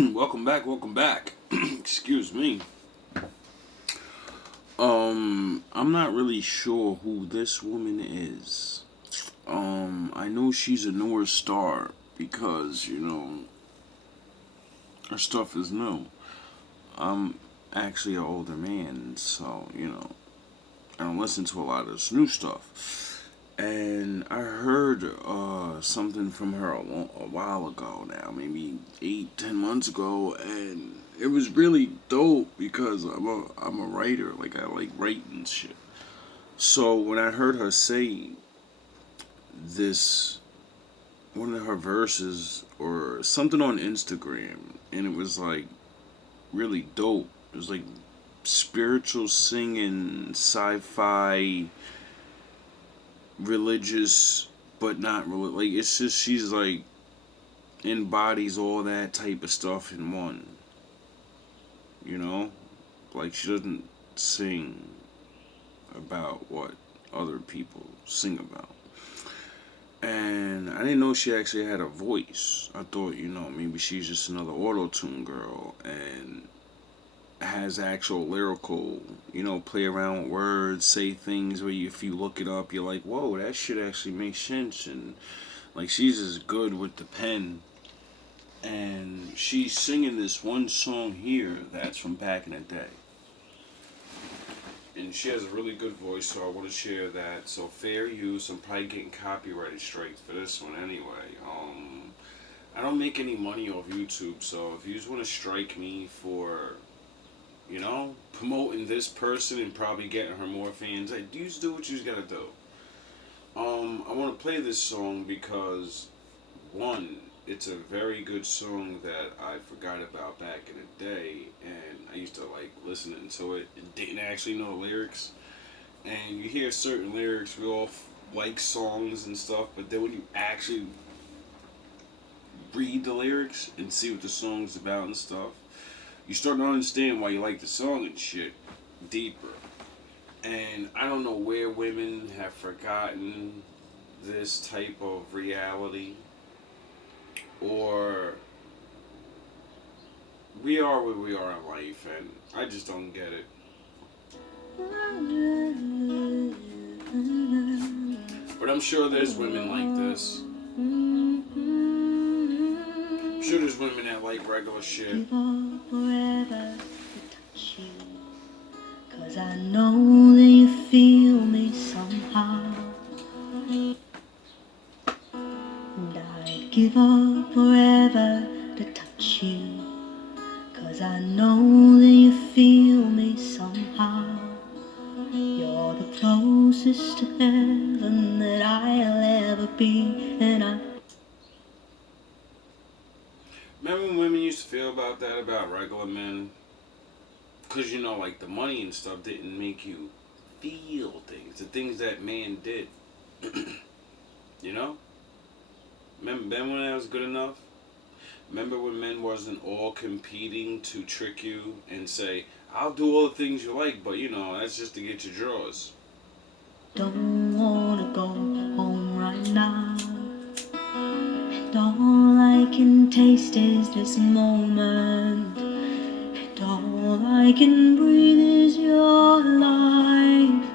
Welcome back, welcome back. Excuse me. I'm not really sure who this woman is. I know she's a newer star because, her stuff is new. I'm actually an older man, so, I don't listen to a lot of this new stuff. And I heard something from her a while ago now, maybe 8, 10 months ago, and it was really dope because I'm a writer, like I like writing shit. So when I heard her say this, one of her verses or something on Instagram, and it was like really dope. It was like spiritual singing, sci-fi, religious, but not really. Like it's just she's like embodies all that type of stuff in one. You know, like she doesn't sing about what other people sing about. And I didn't know she actually had a voice. I thought, maybe she's just another auto tune girl and has actual lyrical, play around with words, say things where if you look it up, you're like, whoa, that shit actually makes sense. And like, she's as good with the pen. And she's singing this one song here that's from back in the day. And she has a really good voice, so I want to share that. So fair use. I'm probably getting copyrighted strikes for this one anyway. I don't make any money off YouTube, so if you just want to strike me for, promoting this person and probably getting her more fans, you just do what you just gotta do. I want to play this song because, one, it's a very good song that I forgot about back in the day, and I used to like listening to it and didn't actually know the lyrics. And you hear certain lyrics, we all like songs and stuff, but then when you actually read the lyrics and see what the song's about and stuff, you start to understand why you like the song and shit deeper. And I don't know where women have forgotten this type of reality, or we are where we are in life, and I just don't get it. But I'm sure there's women like this. I'm sure there's women that like regular shit. Forever to touch you, 'cause I know that you feel me somehow. And I'd give up forever to touch you, 'cause I know that you feel me somehow. You're the closest to heaven that I'll ever be, and I Remember when women used to feel about that about regular men? Because, like the money and stuff didn't make you feel things. The things that man did. you know? Remember when that was good enough? Remember when men wasn't all competing to trick you and say, I'll do all the things you like, but that's just to get your drawers. don't wanna go home right now. And all I can taste is this moment. And all I can breathe is your life.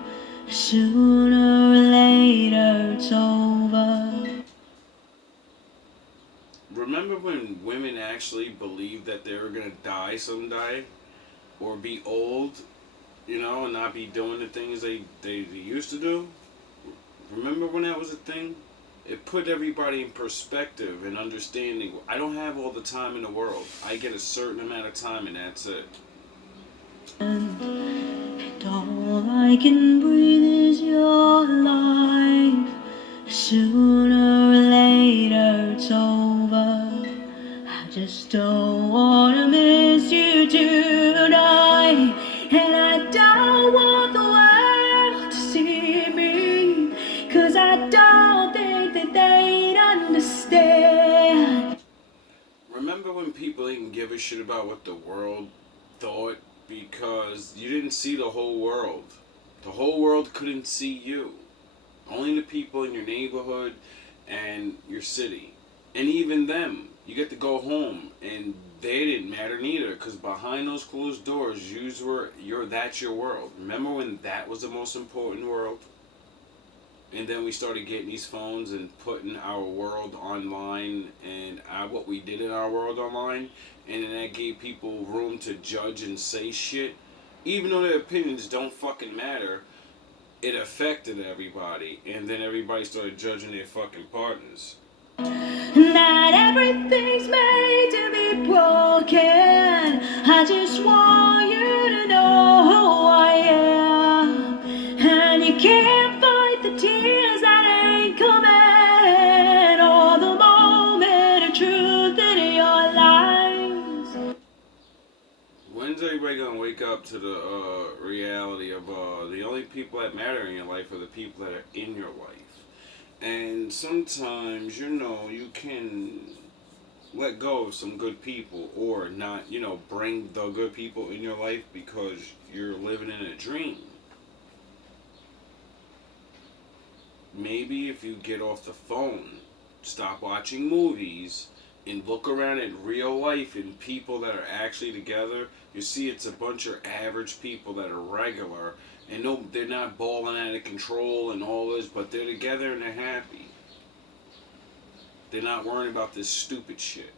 Sooner or later it's over. Remember when women actually believed that they were going to die someday? Or be old, and not be doing the things they used to do? Remember when that was a thing? It put everybody in perspective and understanding. I don't have all the time in the world. I get a certain amount of time and that's it. And all I can breathe is your life. Sooner or later it's over. I just don't wanna miss you tonight. And I don't want the world to see me, 'cause I don't think that they'd understand. Remember when people didn't give a shit about what the world thought because you didn't see the whole world? The whole world couldn't see you. Only the people in your neighborhood and your city. And even them, you get to go home, and they didn't matter neither, because behind those closed doors, that's your world. Remember when that was the most important world? And then we started getting these phones and putting our world online and what we did in our world online, and then that gave people room to judge and say shit, even though their opinions don't fucking matter. It affected everybody, and then everybody started judging their fucking partners. Not everything's made to be broken. I just want you to know who I am. And you can't fight the tears that ain't coming, or the moment of truth in your lives. When's everybody gonna wake up to the reality of the only people that matter in your life are the people that are in your life? And sometimes, you can let go of some good people, or not, bring the good people in your life because you're living in a dream. Maybe if you get off the phone, stop watching movies, and look around at real life and people that are actually together, you see it's a bunch of average people that are regular, and no, they're not balling out of control and all this, but they're together and they're happy. They're not worrying about this stupid shit.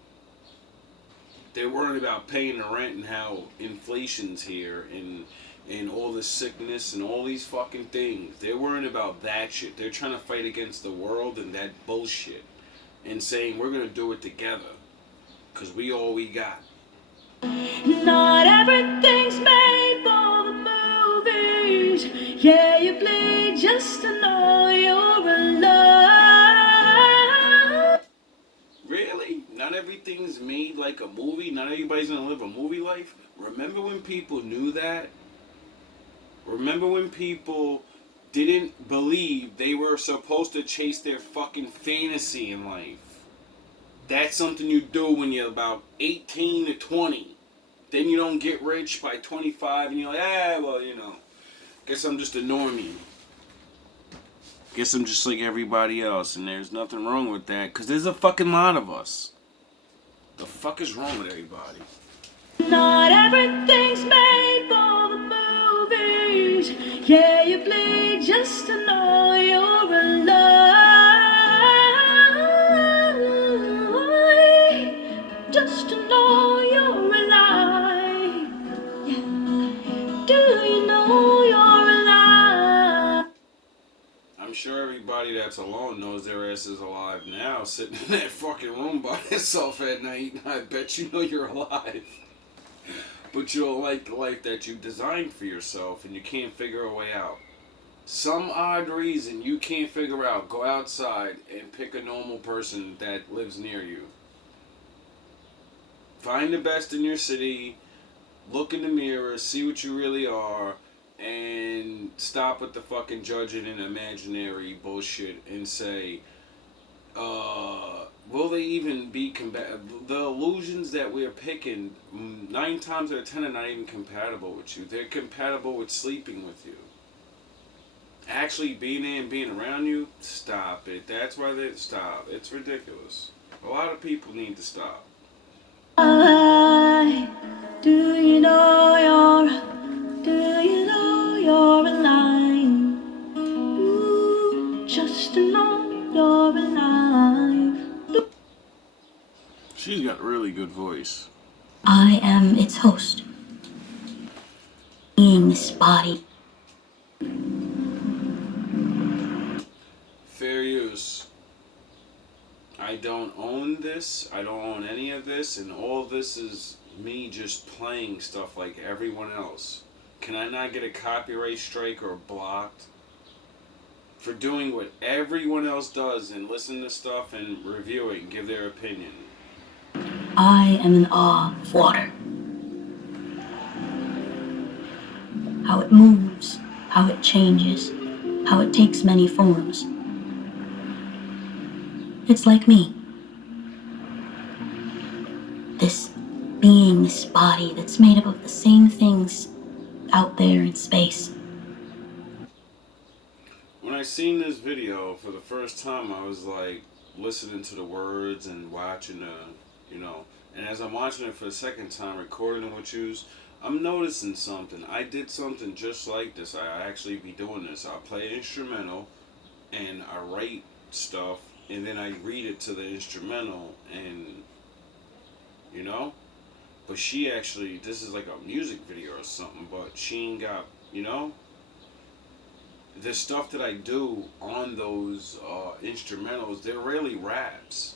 They're worried about paying the rent and how inflation's here and all this sickness and all these fucking things. They're worrying about that shit. They're trying to fight against the world and that bullshit, and saying we're gonna do it together because we all we got. Not everything's made for the movies. Yeah, you bleed just to know you're alive. Really? Not everything's made like a movie? Not everybody's gonna live a movie life? Remember when people knew that? Remember when people didn't believe they were supposed to chase their fucking fantasy in life? That's something you do when you're about 18 to 20. Then you don't get rich by 25 and you're like, guess I'm just a normie. Guess I'm just like everybody else, and there's nothing wrong with that, because there's a fucking lot of us. The fuck is wrong with everybody? Not everything's made for the movies. Yeah, you bleed just to know you're alive. Just to know you're alive. Yeah. Do you know you're alive? I'm sure everybody that's alone knows their ass is alive now, sitting in that fucking room by themselves at night. I bet you know you're alive. But you don't like the life that you designed for yourself, and you can't figure a way out. Some odd reason you can't figure out. Go outside and pick a normal person that lives near you. Find the best in your city. Look in the mirror. See what you really are. And stop with the fucking judging and imaginary bullshit and say, will they even be the illusions that we're picking, 9 times out of 10 are not even compatible with you. They're compatible with sleeping with you. Actually being there and being around you, stop it. That's why they stop. It's ridiculous. A lot of people need to stop. Do you know you're alive? Ooh, just to know you're alive. She's got a really good voice. I am its host. Being this body. Fair use. I don't own this. I don't own any of this, and all this is me just playing stuff like everyone else. Can I not get a copyright strike or blocked for doing what everyone else does and listen to stuff and review it and give their opinion? I am in awe of water. How it moves, how it changes, how it takes many forms. It's like me. This being, this body that's made up of the same things out there in space. When I seen this video for the first time, I was like, listening to the words and watching you know, and as I'm watching it for the second time, recording it with you, I'm noticing something. I did something just like this. I actually be doing this. I play instrumental and I write stuff and then I read it to the instrumental and you know. But she actually, this is like a music video or something. But she ain't got, you know, the stuff that I do on those instrumentals. They're really raps.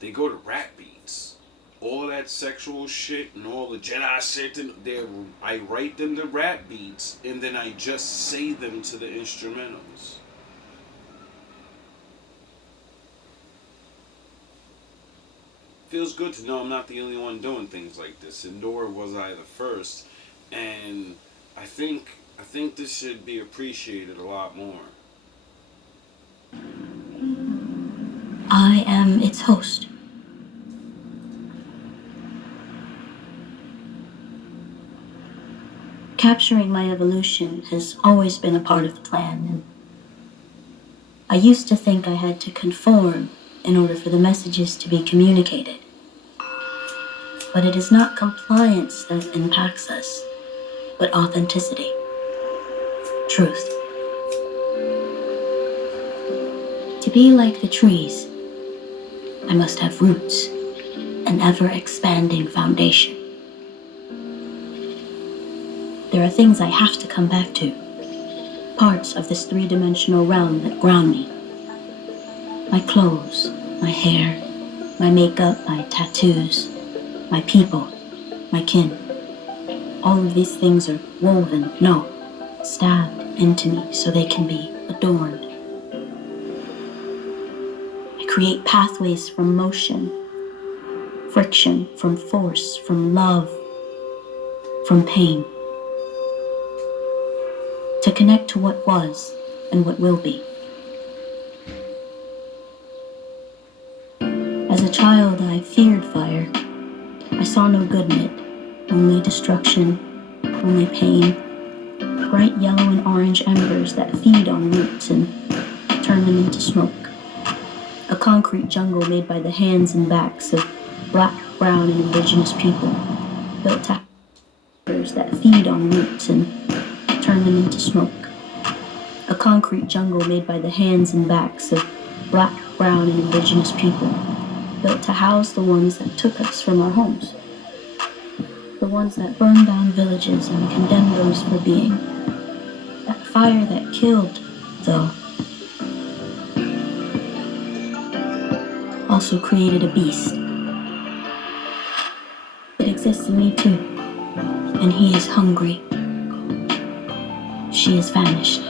They go to rap beats. All that sexual shit and all the Jedi shit, I write them to rap beats and then I just say them to the instrumentals. Feels good to know I'm not the only one doing things like this, and nor was I the first. And I think this should be appreciated a lot more. I am its host. Capturing my evolution has always been a part of the plan, and I used to think I had to conform in order for the messages to be communicated. But it is not compliance that impacts us, but authenticity, truth. To be like the trees, I must have roots, an ever-expanding foundation. There are things I have to come back to, parts of this three-dimensional realm that ground me. My clothes, my hair, my makeup, my tattoos, my people, my kin. All of these things are woven, no, stabbed into me so they can be adorned. I create pathways from motion, friction, from force, from love, from pain, to connect to what was and what will be. As a child, I feared fire. I saw no good in it, only destruction, only pain, bright yellow and orange embers that feed on roots and turn them into smoke. A concrete jungle made by the hands and backs of black, brown, and indigenous people, built to embers that feed on roots and turn them into smoke. A concrete jungle made by the hands and backs of black, brown, and indigenous people, built to house the ones that took us from our homes. The ones that burned down villages and condemned those for being. That fire that killed, though, also created a beast. It exists in me too, and he is hungry. She is famished.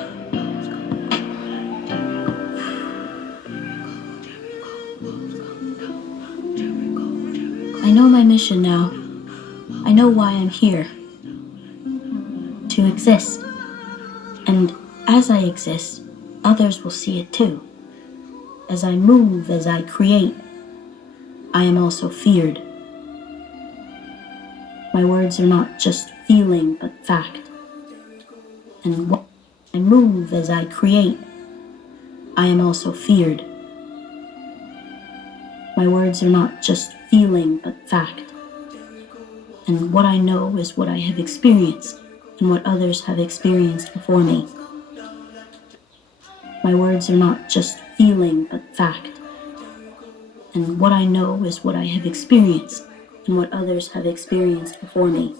I know my mission now. I know why I'm here. To exist. And as I exist, others will see it too. As I move, as I create, I am also feared. My words are not just feeling, but fact. And what I move, as I create, I am also feared. My words are not just feeling, but fact. And what I know is what I have experienced, and what others have experienced before me. My words are not just feeling, but fact. And what I know is what I have experienced, and what others have experienced before me.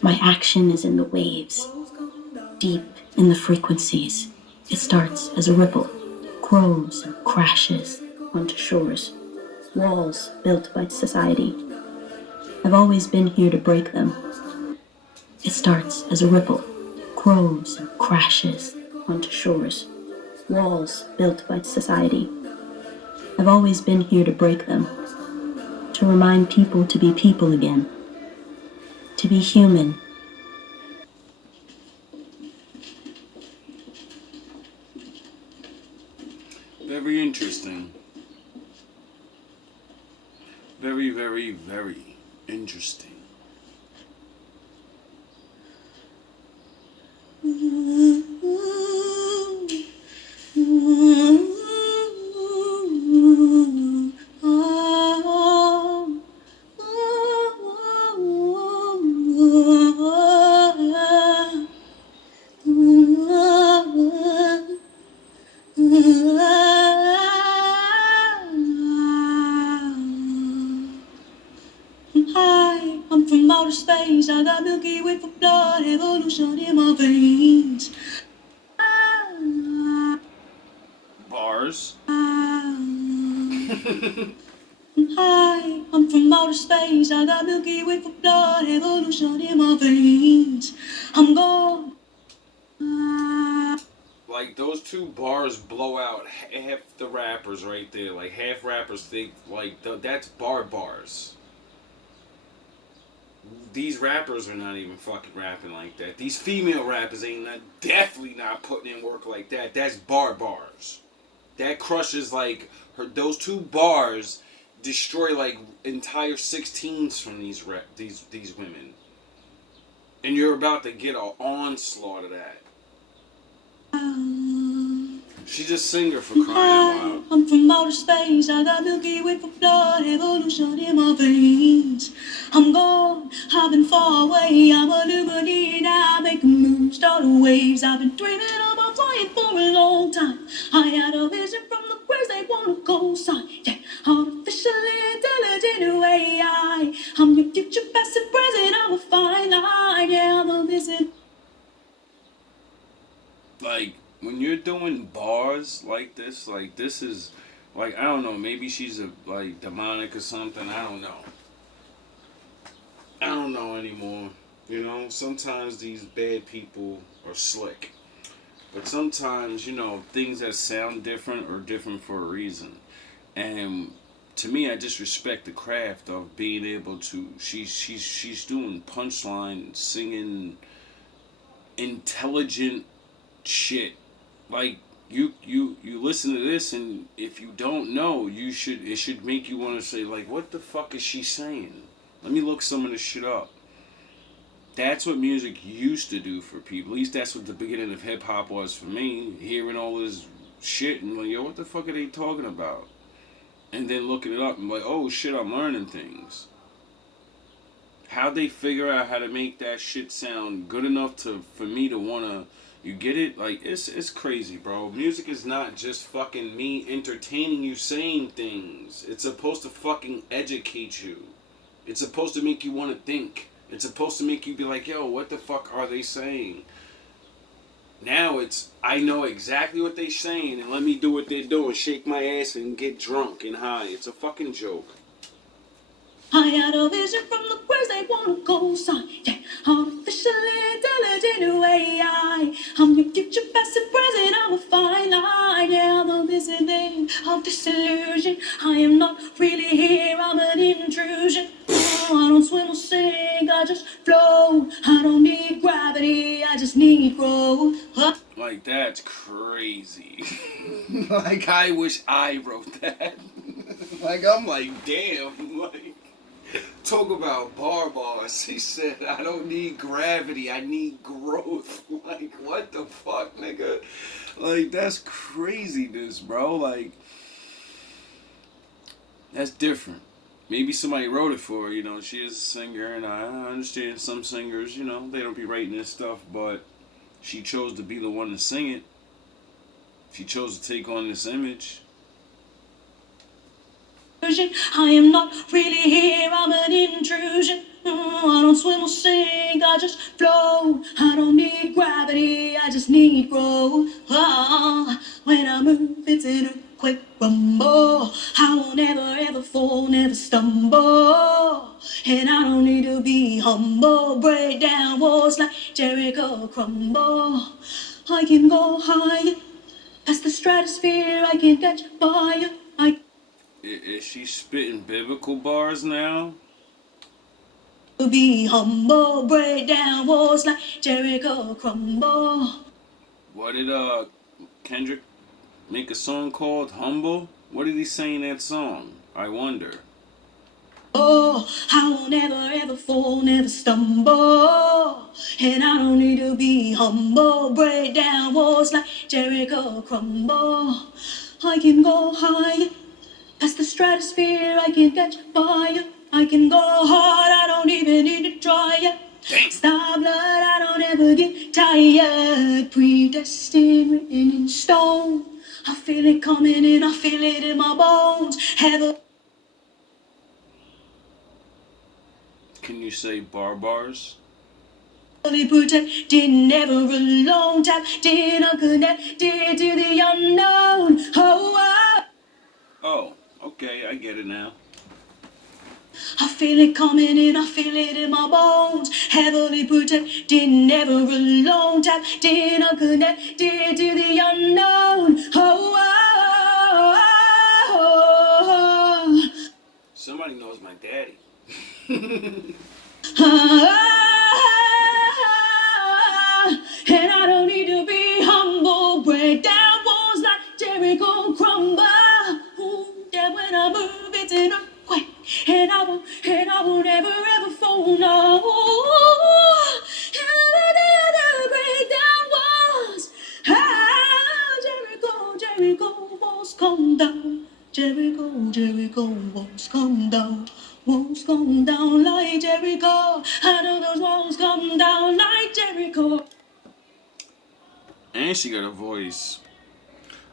My action is in the waves, deep in the frequencies. It starts as a ripple, grows and crashes onto shores, walls built by society. I've always been here to break them. It starts as a ripple, grows and crashes onto shores, walls built by society. I've always been here to break them, to remind people to be people again, to be human. Very interesting. Very, very, very interesting. space. I got Milky Way for blood, evolution in my veins. Bars. Hi, I'm from outer space. I got Milky Way for blood, evolution in my veins. I'm gone. Like those two bars blow out half the rappers right there. Like half rappers think like that's bars. These rappers are not even fucking rapping like that. These female rappers ain't definitely not putting in work like that. That's bars. That crushes like those two bars destroy like entire 16s from these women, and you're about to get an onslaught of that. She's a singer for crying out loud. I'm from outer space. I got Milky Way for blood, evolution in my veins. I'm gone. I've been far away. I'm a luminary now, making moves, starting waves. I've been dreaming about flying for a long time. I had a vision from the birds they wanna go sign. Yeah, artificially intelligent AI. I'm your future, past and present. I'm a fine line. Yeah, I'm a visit. Like when you're doing bars like this is like I don't know, maybe she's a like demonic or something. I don't know anymore. You know, sometimes these bad people are slick, but sometimes things that sound different are different for a reason. And to me, I just respect the craft of being able to. She's doing punchline, singing, intelligent shit. Like you listen to this, and if you don't know, it should make you want to say like, what the fuck is she saying? Let me look some of this shit up. That's what music used to do for people. At least that's what the beginning of hip hop was for me. Hearing all this shit and like, yo, what the fuck are they talking about? And then looking it up and like, oh shit, I'm learning things. How'd they figure out how to make that shit sound good enough for me to wanna? You get it? Like it's crazy, bro. Music is not just fucking me entertaining you saying things. It's supposed to fucking educate you. It's supposed to make you want to think. It's supposed to make you be like, yo, what the fuck are they saying? Now it's, I know exactly what they're saying and let me do what they're doing. Shake my ass and get drunk and high. It's a fucking joke. I had a vision from the birds they wanna go sign. Yeah, artificially intelligent AI. I'm your future, past and present. I'm a fine line. Yeah, I'm a visiting of this illusion. I am not really here. I'm an intrusion. I don't swim or sink. I just float. I don't need gravity. I just need growth. Like that's crazy. Like I wish I wrote that. Like I'm like, damn. Like. Talk about bars. He said, I don't need gravity, I need growth. Like, what the fuck, nigga? Like, that's craziness, bro. Like, that's different. Maybe somebody wrote it for her, she is a singer, and I understand some singers, they don't be writing this stuff, but she chose to be the one to sing it. She chose to take on this image. I am not really here, I'm an intrusion. I don't swim or sink, I just float. I don't need gravity, I just need growth. When I move, it's in a quick rumble. I won't ever fall, never stumble. And I don't need to be humble. Break down walls like Jericho crumble. I can go higher, past the stratosphere, I can catch fire. Is she spitting biblical bars now? Be humble, break down walls like Jericho crumble. What did Kendrick make a song called Humble? What did he say in that song? I wonder. Oh, I won't ever fall, never stumble. And I don't need to be humble, break down walls like Jericho crumble. I can go higher, past the stratosphere, I can catch fire. I can go hard, I don't even need to try it. Star blood, I don't ever get tired. Predestined, written in stone. I feel it coming and I feel it in my bones. Can you say bars? Protected, never alone, tapped in, I'm connected to the unknown. Oh, okay, I get it now. I feel it coming in, I feel it in my bones. Heavily protected, never alone, tapped in, I'm connected to the unknown. Somebody knows my daddy. And I don't need to be humble. Break down walls like Jericho crumble. That when I move, it's an earthquake. And I won't ever, ever fall. No. And I don't break down walls. Jericho walls come down. Jericho walls come down. Walls come down like Jericho. How do those walls come down like Jericho? And she got a voice.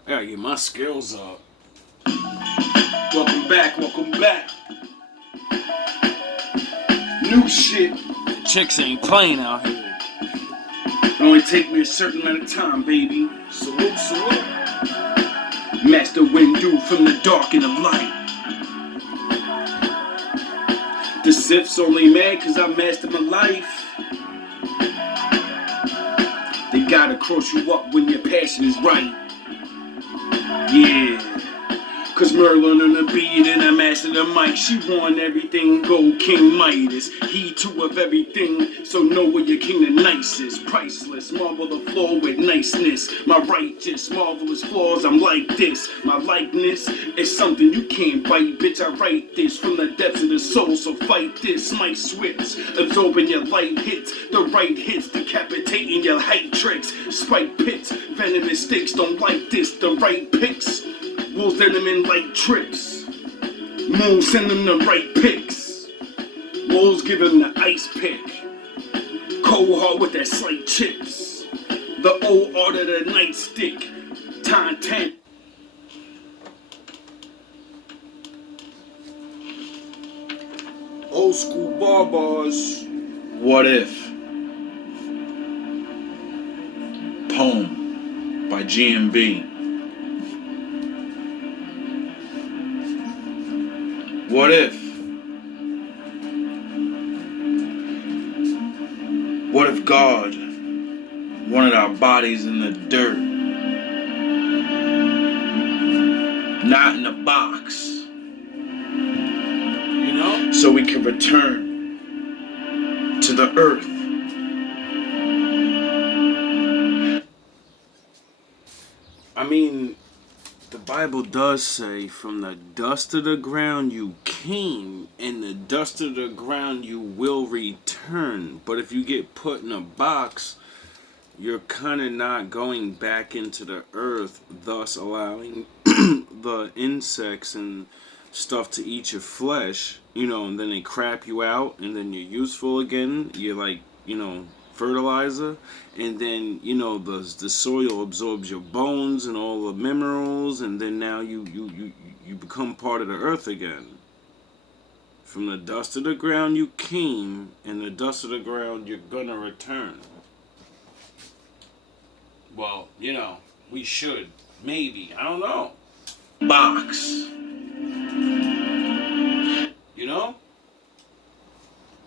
I gotta get my skills up. Welcome back. New shit. The chicks ain't playing out here. It only take me a certain amount of time, baby. Salute. Master Windu from the dark and the light. The Sith's only mad cause I mastered my life. They gotta cross you up when your passion is right. Yeah. Cause Merlin on the beat and I mastered the mic. She won everything, gold King Midas. He too of everything, so know where your king the nicest. Priceless, marble the floor with niceness. My righteous, marvelous flaws, I'm like this. My likeness is something you can't bite. Bitch, I write this from the depths of the soul, so fight this. My switch, absorbing your light hits. The right hits, decapitating your height tricks. Spike pits, venomous stakes, don't like this. The right picks. Wolves send them in like tricks. Moon send them the right picks. Wolves give him the ice pick. Cold hard with that slight chips. The old art of the nightstick. Time 10. Old school bars. What if? Poem by GMB. What if? What if God wanted our bodies in the dirt? Not in a box. You know? So we can return to the earth. I mean, the Bible does say, from the dust of the ground you came, and the dust of the ground you will return. But if you get put in a box, you're kind of not going back into the earth, thus allowing the insects and stuff to eat your flesh, and then they crap you out, and then you're useful again. You're like, fertilizer, and then the soil absorbs your bones and all the minerals, and then now you become part of the earth again. From the dust of the ground you came, and the dust of the ground you're gonna return. Well, we should, maybe, I don't know. Box.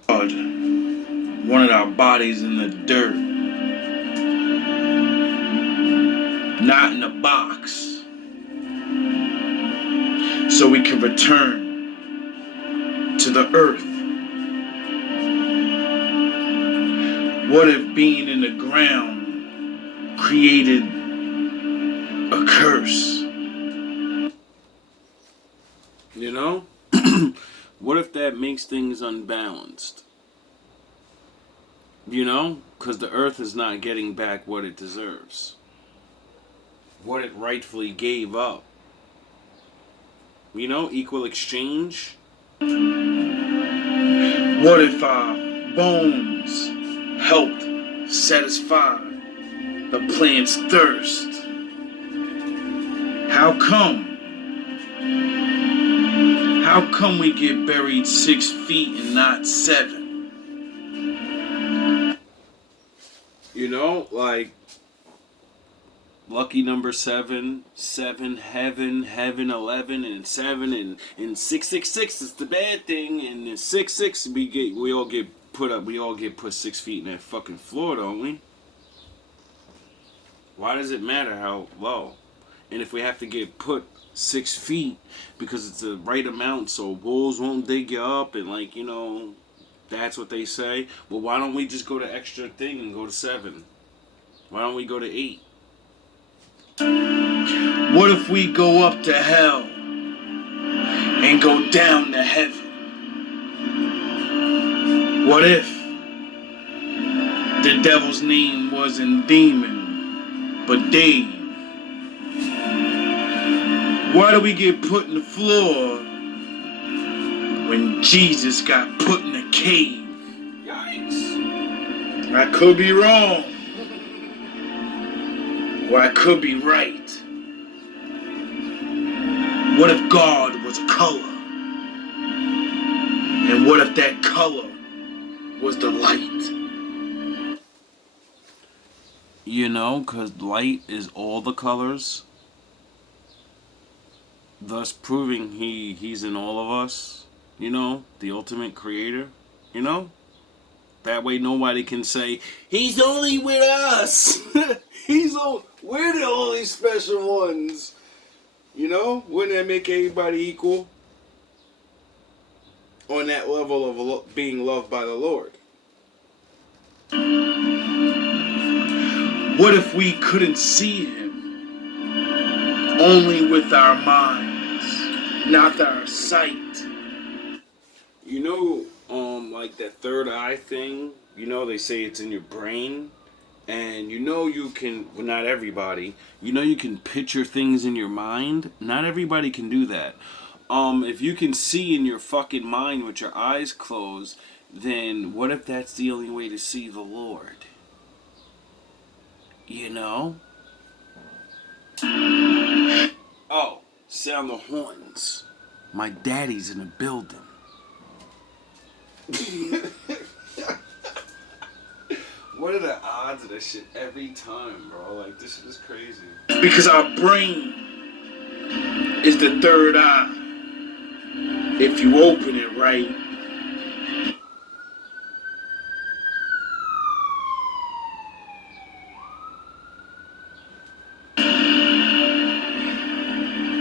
God wanted our bodies in the dirt, not in a box, so we can return to the earth. What if being in the ground created a curse? What if that makes things unbalanced? Because the earth is not getting back what it deserves. What it rightfully gave up. Equal exchange. What if our bones helped satisfy the plant's thirst? How come? How come we get buried 6 feet and not 7? Like lucky number 7, heaven, 11, and 7, and 666 is the bad thing, and then 6 we all get put 6 feet in that fucking floor, don't we? Why does it matter how low? And if we have to get put 6 feet because it's the right amount so wolves won't dig you up, and that's what they say. Well, why don't we just go to extra thing and go to 7? Why don't we go to 8? What if we go up to hell and go down to heaven? What if the devil's name wasn't Demon, but Dave? Why do we get put in the floor when Jesus got put in a cave? Yikes. I could be wrong. Or I could be right. What if God was a color? And what if that color was the light? Because light is all the colors, thus proving he's in all of us, the ultimate creator, That way nobody can say, he's only with us. We're the only special ones. Wouldn't that make everybody equal? On that level of being loved by the Lord. What if we couldn't see him? Only with our minds, not our sight. Like that third eye thing, they say it's in your brain. And you can, well, not everybody, you can picture things in your mind. Not everybody can do that. If you can see in your fucking mind with your eyes closed, then what if that's the only way to see the Lord? Oh, sound the horns. My daddy's in the building. What are the odds of this shit every time, bro? Like, this shit is crazy. Because our brain is the third eye. If you open it right.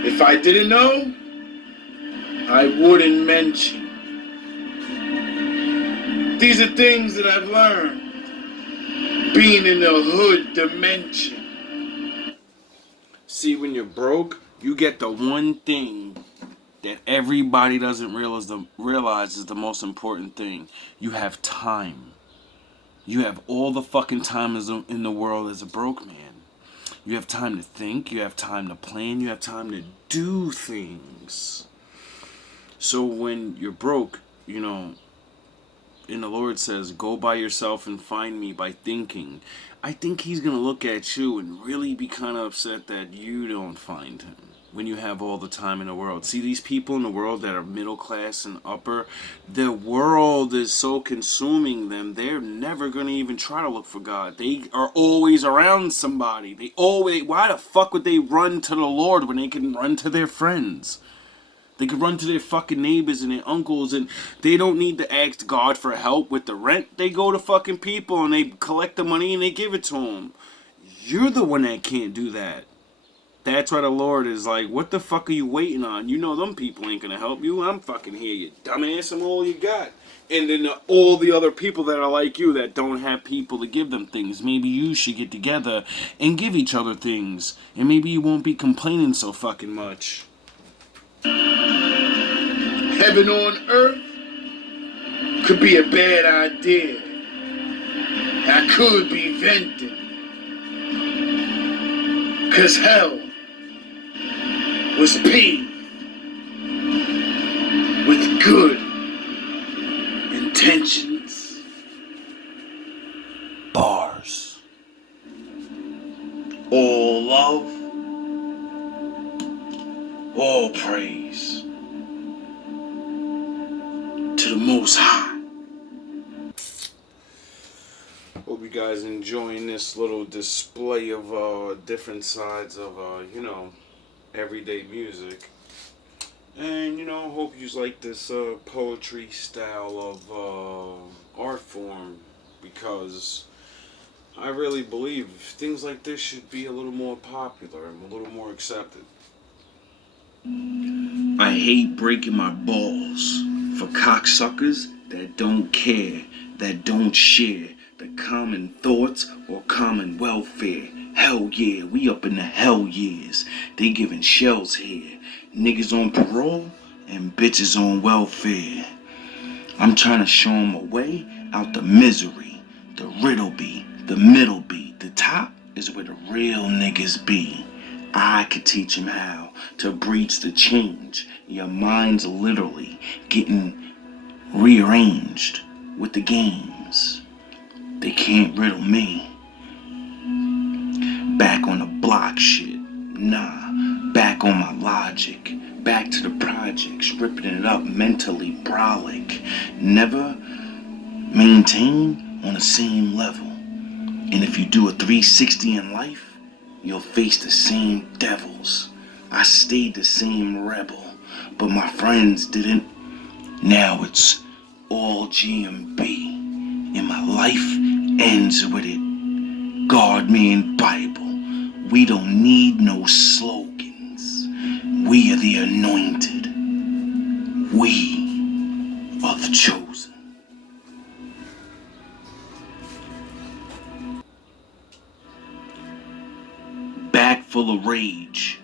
If I didn't know, I wouldn't mention. These are things that I've learned. Being in the hood dimension. See, when you're broke, you get the one thing that everybody doesn't realize is the most important thing. You have time. You have all the fucking time in the world as a broke man. You have time to think. You have time to plan. You have time to do things. So when you're broke, and the Lord says, go by yourself and find me by thinking. I think he's going to look at you and really be kind of upset that you don't find him when you have all the time in the world. See, these people in the world that are middle class and upper, the world is so consuming them, they're never going to even try to look for God. They are always around somebody. Why the fuck would they run to the Lord when they can run to their friends? They could run to their fucking neighbors and their uncles, and they don't need to ask God for help with the rent. They go to fucking people and they collect the money and they give it to them. You're the one that can't do that. That's why the Lord is like, what the fuck are you waiting on? Them people ain't gonna help you. I'm fucking here, you dumbass. I'm all you got. And then all the other people that are like you that don't have people to give them things. Maybe you should get together and give each other things. And maybe you won't be complaining so fucking much. Heaven on earth could be a bad idea. I could be venting. 'Cause hell was paved with good intentions. Bars. All love, all praise to the Most High. Hope you guys enjoying this little display of different sides of everyday music. And hope you like this poetry style of art form, because I really believe things like this should be a little more popular and a little more accepted. I hate breaking my balls for cocksuckers that don't care, that don't share the common thoughts or common welfare. Hell yeah, we up in the hell years. They giving shells here. Niggas on parole and bitches on welfare. I'm trying to show 'em a way out the misery. The riddle be, the middle be, the top is where the real niggas be. I could teach 'em how to breach the change. Your mind's literally getting rearranged with the games. They can't riddle me. Back on the block shit. Nah, back on my logic. Back to the projects, ripping it up mentally brolic. Never maintain on the same level. And if you do a 360 in life, you'll face the same devils. I stayed the same rebel, but my friends didn't. Now it's all GMB, and my life ends with it. God, man, Bible. We don't need no slogans. We are the anointed. We are the chosen. Back full of rage.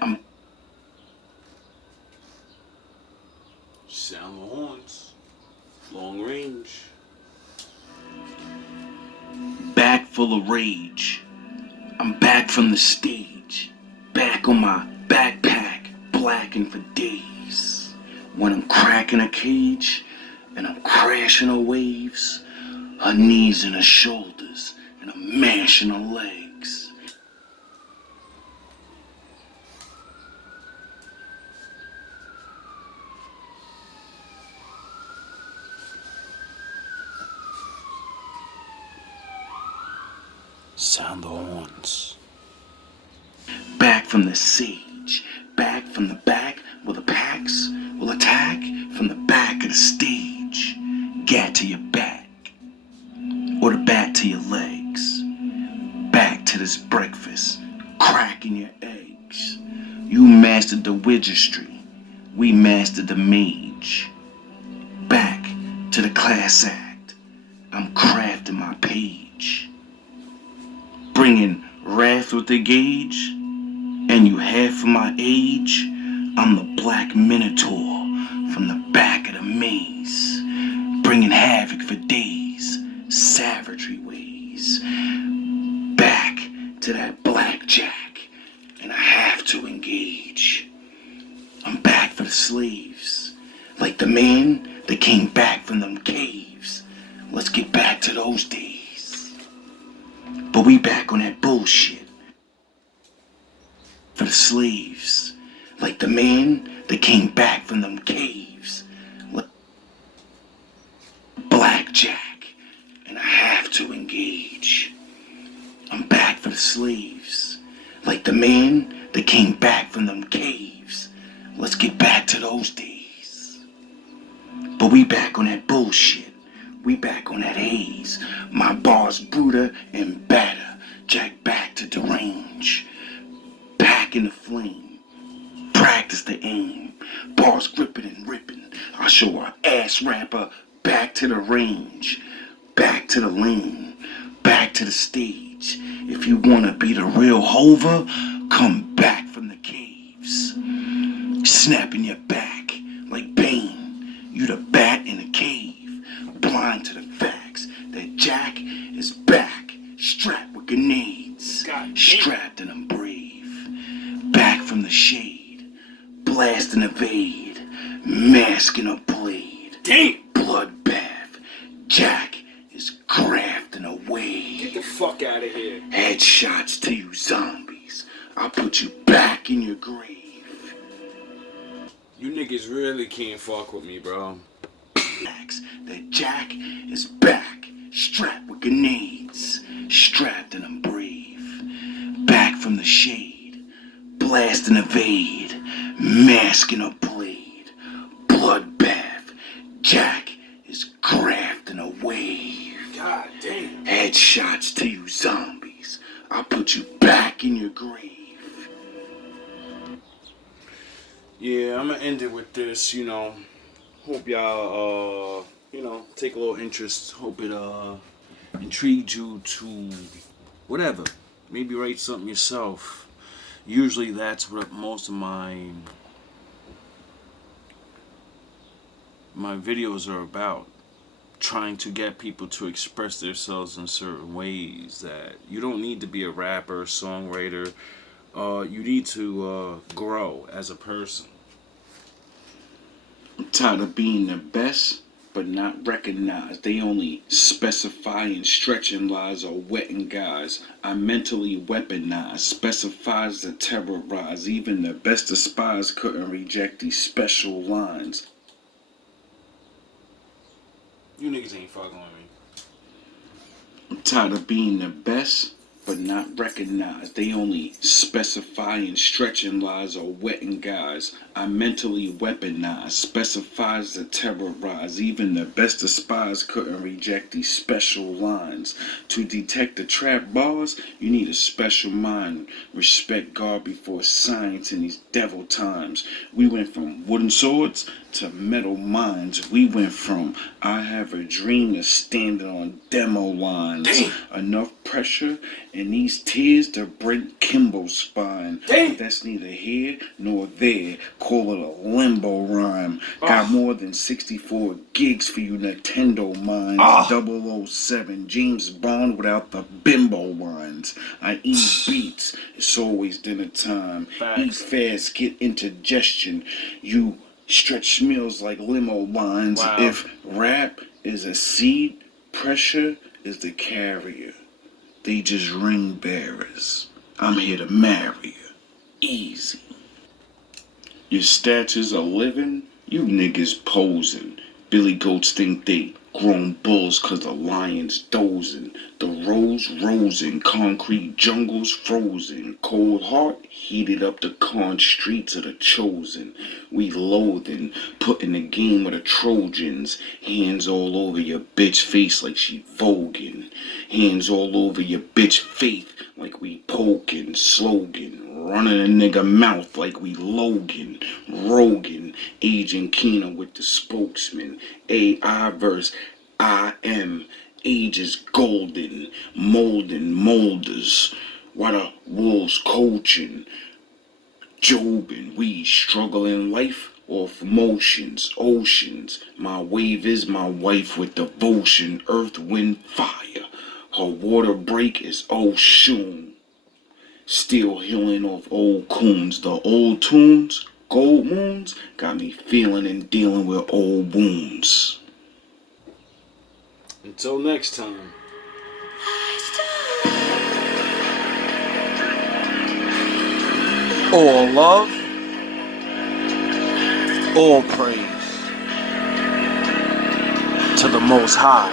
I'm Sound the horns. Long range. back full of rage. I'm back from the stage. Back on my backpack, blacking for days. When I'm cracking a cage and I'm crashing her waves, her knees and her shoulders, and I'm mashing her legs. Sound the horns. Back from the sage, back from the back where the packs will attack from the back of the stage. Gat to your back, or the bat to your legs. Back to this breakfast, cracking your eggs. You mastered the wizardry, we mastered the mage. Back to the class act, I'm crafting my page. Bringing wrath with the gauge, and you half of my age. I'm the black minotaur from the back of the maze, bringing havoc for days, savagery ways. Back to that blackjack, and I have to engage. I'm back for the slaves, like the man that came back from them caves. Let's get back to those days. But we back on that bullshit. For the slaves, like the man that came back from them caves. Blackjack, and I have to engage. I'm back for the slaves, like the man that came back from them caves. Let's get back to those days. But we back on that bullshit. We back on that haze. My bars brooder and batter. Jack back to derange. Back in the flame. Practice the aim. Bars gripping and ripping. I show our ass rapper back to the range. Back to the lane. Back to the stage. If you wanna be the real Hover, come back from the caves. Snapping your back like Bane. You the bat in a cave. Blind to the facts that Jack is back, strapped with grenades, strapped and I'm brave. Back from the shade, blast and evade, mask and a blade. Damn! Bloodbath, Jack is grafting away. Get the fuck out of here. Headshots to you zombies, I'll put you back in your grave. You niggas really can't fuck with me, bro. That Jack is back, strapped with grenades, strapped and I'm brave. Back from the shade, blast and evade, mask and a blade, bloodbath. Jack is grafting a wave. God damn. Headshots to you zombies. I'll put you back in your grave. Yeah, I'm gonna end it with this, Hope y'all, take a little interest. Hope it, intrigued you to whatever. Maybe write something yourself. Usually that's what most of my videos are about. Trying to get people to express themselves in certain ways. That you don't need to be a rapper, songwriter. You need to grow as a person. I'm tired of being the best, but not recognized. They only specify and stretching lies or wetting guys. I mentally weaponize, specifies to terrorize. Even the best of spies couldn't reject these special lines. You niggas ain't fucking with me. I'm tired of being the best, but not recognized. They only specify and stretching lies or wetting guys. I mentally weaponize, specifies to terrorize. Even the best of spies couldn't reject these special lines. To detect the trap bars, you need a special mind. Respect God before science in these devil times. We went from wooden swords to metal mines. We went from I have a dream to standing on demo lines. Damn. Enough pressure and these tears to break Kimbo's spine. Damn. But that's neither here nor there. Call it a limbo rhyme. Got more than 64 gigs for you Nintendo minds. 007 James Bond without the bimbo lines. I eat beats. It's always dinner time. Facts. Eat fast, get indigestion. You stretch meals like limo lines. Wow. If rap is a seed, pressure is the carrier. They just ring bearers. I'm here to marry you. Easy. Your statues are living, you niggas posing. Billy goats think they grown bulls cause the lions dozing. The roads rosing, concrete jungles frozen. Cold heart heated up the con streets of the chosen. We loathing, putting the game of the Trojans. Hands all over your bitch face like she voguing. Hands all over your bitch faith like we poking. Slogan, running a nigga mouth like we Logan. Rogan, Agent Keener with the spokesman. AI verse I am. Age is golden, molding molders. While the wolves coaching, Jobin, we struggle in life off motions, oceans. My wave is my wife with devotion, earth, wind, fire. Her water break is ocean. Still healing off old coons. The old tunes, gold moons, got me feeling and dealing with old wounds. Until next time. All love, all praise to the Most High.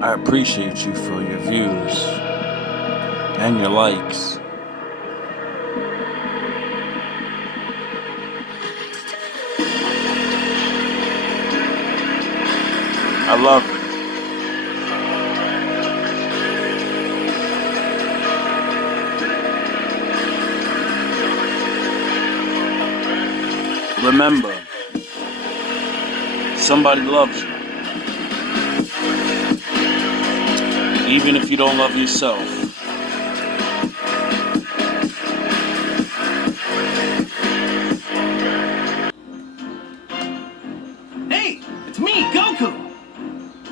I appreciate you for your views and your likes. I love you. Remember, somebody loves you. Even if you don't love yourself. Hey, it's me, Goku!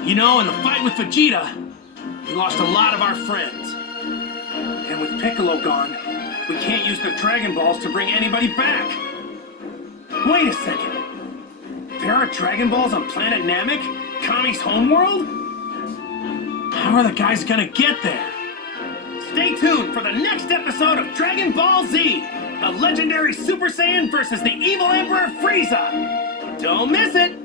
You know, in the fight with Vegeta, we lost a lot of our friends. And with Piccolo gone, We can't use the Dragon Balls to bring anybody back. Wait a second. There are Dragon Balls on planet Namek? Kami's homeworld? How are the guys gonna get there? Stay tuned for the next episode of Dragon Ball Z, the legendary Super Saiyan versus the evil Emperor Frieza. Don't miss it!